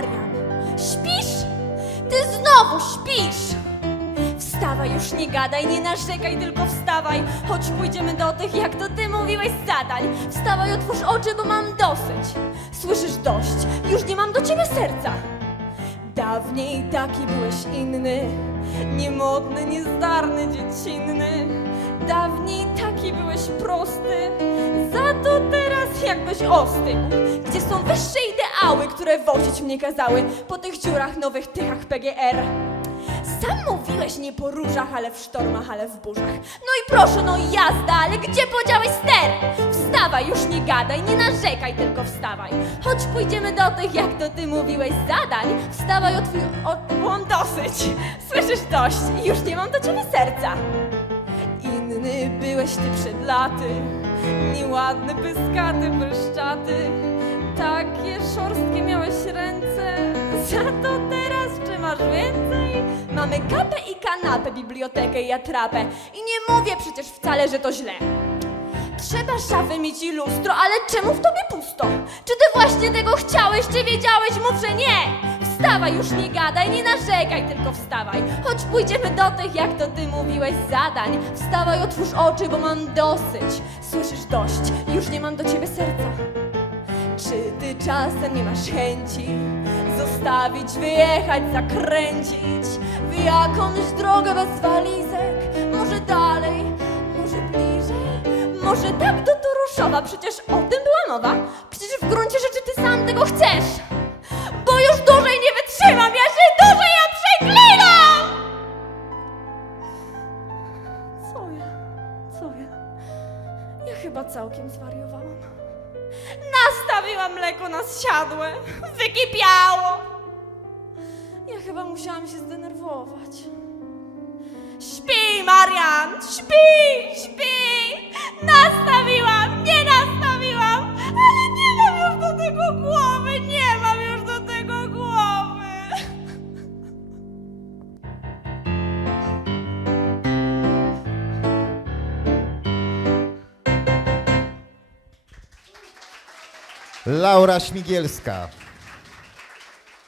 Marian, śpisz? Ty znowu śpisz! Wstawaj, już nie gadaj, nie narzekaj, tylko wstawaj. Choć pójdziemy do tych, jak to ty mówiłeś, zadań. Wstawaj, otwórz oczy, bo mam dosyć. Słyszysz dość, już nie mam do ciebie serca. Dawniej taki byłeś inny, niemodny, niezdarny, dziecinny. Dawniej taki byłeś prosty, za to teraz jakbyś ostygł. Gdzie są wyższe ideały, które wozić mnie kazały po tych dziurach, nowych tychach PGR? Sam mówiłeś nie po różach, ale w sztormach, ale w burzach. No i proszę, no jazda, ale gdzie podziałeś ster? Wstawaj, już nie gadaj, nie narzekaj, tylko wstawaj. Choć pójdziemy do tych, jak to ty mówiłeś, zadań. Wstawaj, o twój... O, bo mam dosyć. Słyszysz dość i już nie mam do ciebie serca. Inny byłeś ty przed laty, nieładny, pyskaty, bryszczaty. Takie szorstkie miałeś ręce, za to teraz czy masz więcej? Mamy kapę i kanapę, bibliotekę i atrapę i nie mówię przecież wcale, że to źle. Trzeba szafy mieć i lustro, ale czemu w tobie pusto? Czy ty właśnie tego chciałeś, czy wiedziałeś? Mów, że nie! Wstawaj, już nie gadaj, nie narzekaj, tylko wstawaj. Choć pójdziemy do tych, jak to ty mówiłeś, zadań. Wstawaj, otwórz oczy, bo mam dosyć. Słyszysz dość, już nie mam do ciebie serca. Czy ty czasem nie masz chęci zostawić, wyjechać, zakręcić w jakąś drogę bez walizek? Może dalej, może bliżej, może tak do Toruszowa, przecież o tym była mowa. Przecież w gruncie rzeczy ty sam tego chcesz. Bo już dłużej nie wytrzymam, ja się dłużej ja przeklinam! Co ja? Co ja? Chyba całkiem zwariowałam. Nastawiłam mleko na zsiadłe. Wykipiało. Ja chyba musiałam się zdenerwować. Śpi, Marian! Śpi! Śpi! Laura Śmigielska.